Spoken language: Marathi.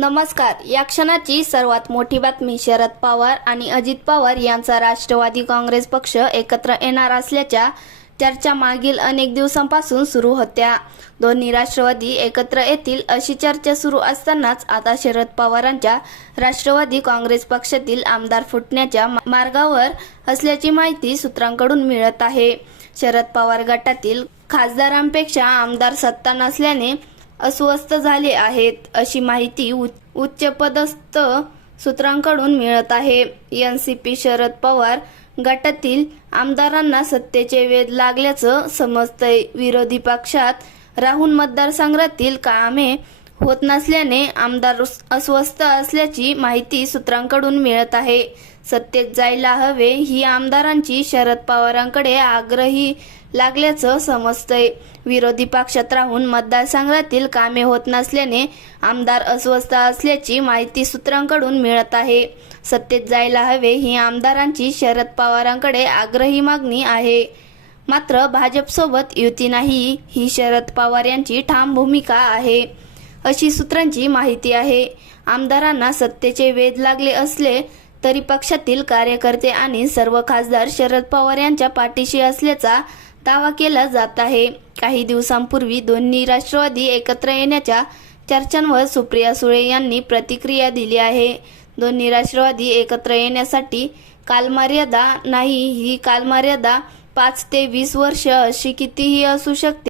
नमस्कार. या क्षणाची सर्वात मोठी बातमी शरद पवार आणि अजित पवार यांचा राष्ट्रवादी काँग्रेस पक्ष एकत्र येणार असल्याच्या चर्चा मागील अनेक दिवसांपासून सुरू होत्या. दोन्ही राष्ट्रवादी एकत्र येतील अशी चर्चा सुरू असतानाच आता शरद पवारांच्या राष्ट्रवादी काँग्रेस पक्षातील आमदार फुटण्याच्या मार्गावर असल्याची माहिती सूत्रांकडून मिळत आहे. शरद पवार गटातील खासदारांपेक्षा आमदार सत्ता नसल्याने अस्वस्थ झाले आहेत अशी माहिती उ- उच्चपदस्थ सूत्रांकडून मिळत आहे. एनसीपी शरद पवार गटातील आमदारांना सत्तेचे वेध लागल्याचं समजतंय. विरोधी पक्षात राहून मतदारसंघातील कामे होत नसल्याने आमदार अस्वस्थ असल्याची माहिती सूत्रांकडून मिळत आहे. सत्तेत जायला हवे ही आमदारांची शरद पवारांकडे आग्रही लागल्याचं समजतंय. विरोधी पक्षात राहून मतदारसंघातील कामे होत नसल्याने आमदार अस्वस्थ असल्याची माहिती सूत्रांकडून मिळत आहे. सत्तेत जायला हवे ही आमदारांची शरद पवारांकडे आग्रही मागणी आहे. मात्र भाजपसोबत युती नाही ही शरद पवार यांची ठाम भूमिका आहे. अशी सूत्रांची माहिती आहे. आमदारांना सत्तेचे वेध लागले असले तरी पक्षातील कार्यकर्ते आणि सर्व खासदार शरद पवार यांच्या पाठीशी असल्याचा दावा केला जात आहे. काही दिवसांपूर्वी दोन्ही राष्ट्रवादी एकत्र येण्याच्या चर्चांवर सुप्रिया सुळे यांनी प्रतिक्रिया दिली आहे. दोन्ही राष्ट्रवादी एकत्र येण्यासाठी कालमर्यादा नाही ही कालमर्यादा पाच ते वीस वर्ष अशी कितीही असू शकते.